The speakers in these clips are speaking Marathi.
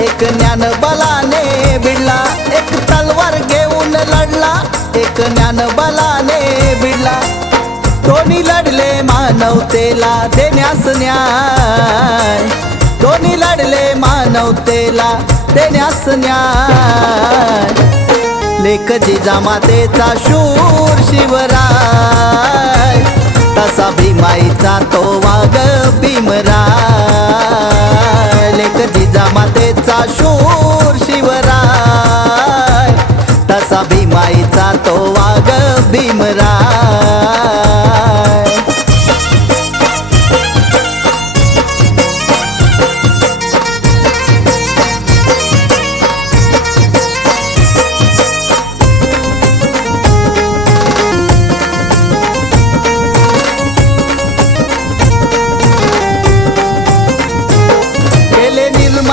एक ज्ञान बलाने भिडला एक तलवार घेऊन लढला एक ज्ञान बलाने भिडला. दोन्ही लढले मानवतेला देण्यास न्याय. दोन्ही लढले मानवतेला देण्यास न्याय. लेख जिजामातेचा शूर शिवराय तसा भीमाईचा तो वाग भीमराय. जिजामातेचा शूर शिवराय. तसा भीमाईचा तो वाघ भीमराय.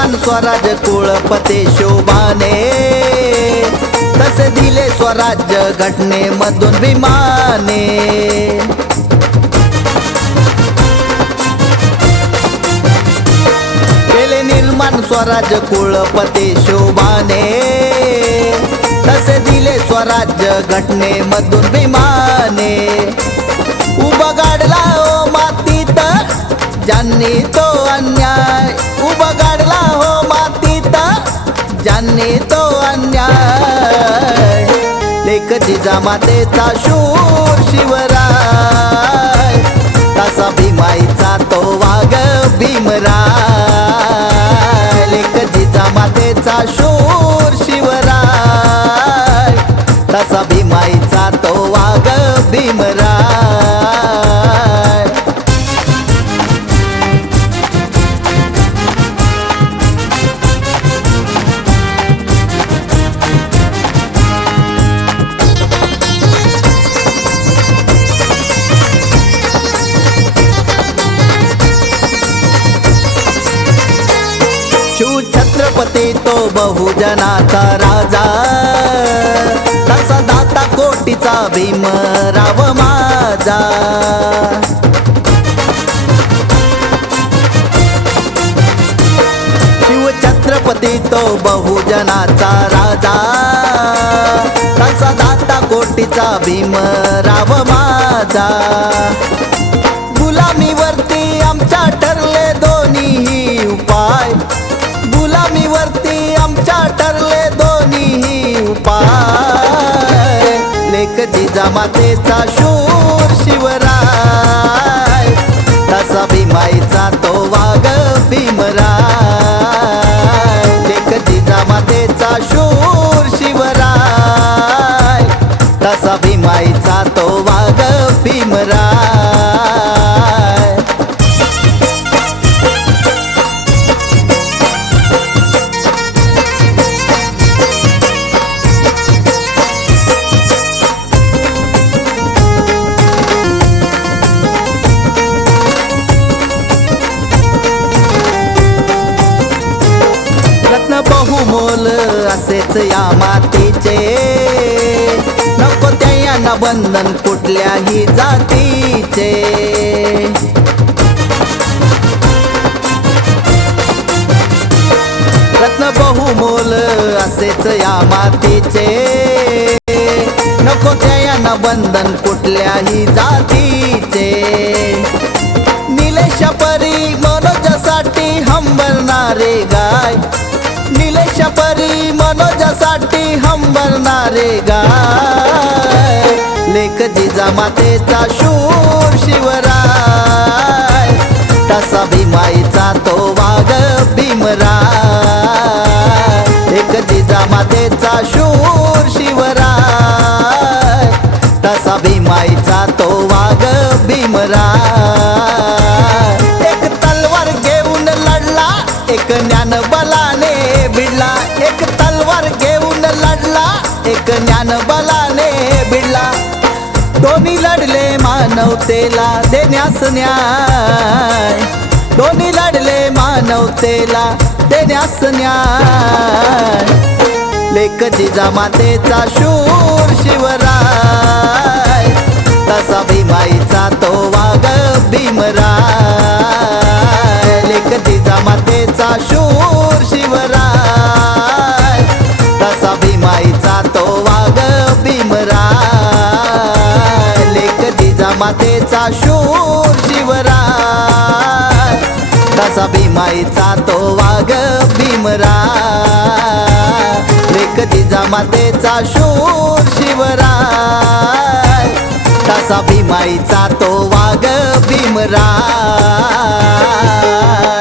निर्माण स्वराज कुळपते शोभाने. तसे दिले स्वराज्य घटनेमधून विमाने केले निर्माण स्वराज कुळपते शोभाने. तसे दिले स्वराज्य घटनेमधून विमाने ज्यांनी तो अन्याय उभा गाडला हो मातीत ज्यांनी तो अन्याय लेख जिजामातेचा शूर शिवराय तसा भीमाईचा तो वाघ भीमराय. लेख जिजामातेचा शूर शिवराय तसा भीमाईचा तो पती तो बहुजनाचा राजा. तसा दाता कोटीचा भीम राव माझा. शिवछत्रपती तो बहुजनाचा राजा. तसा दाता कोटीचा भीम राव माझा. गुलामीवरती गुलामीवरती आमच्या ठरले दोन्ही उपाय. लेख जिजामातेचा शूर शिवराय. तसा भीमाईचा तो वाघ भीमराय. लेख जिजामातेचा शूर शिवराय. तसा भीमाईचा तो वाघ भीमराय. असेच या मातेचे. नको त्या बंधन कुठल्याही जातीचे. रत्न बहुमोल असेच या मातीचे. नको त्या बंधन कुठल्याही जातीचे. निलेश परी मनोजसाठी हंबरणारे गाय. निलेश परी मनोजासाठी हंबरणारे गाय. लेख जिजामातेचा शूर शिवराय. तसा भीमाईचा तो वाघ भीमराय. लेख जिजामातेचा शूर शिवराय. तसा भीमाईचा तो वाघ भीमराय. बलाने भिडला दोन्ही लढले मानवतेला देण्यास न्याय. दोन्ही लढले मानवतेला देण्यास न्याय. लेख जिजामातेचा शूर शिवराय. तसा भीमाईचा तो वाघ भीमराय. लेख जिजामातेचा शूर मातेचा शूर शिवराय. तसा भीमाईचा तो वाघ भीमराय. लेख जिजा मातेचा शूर शिवराय. तसा भीमाईचा तो वाघ भीमराय.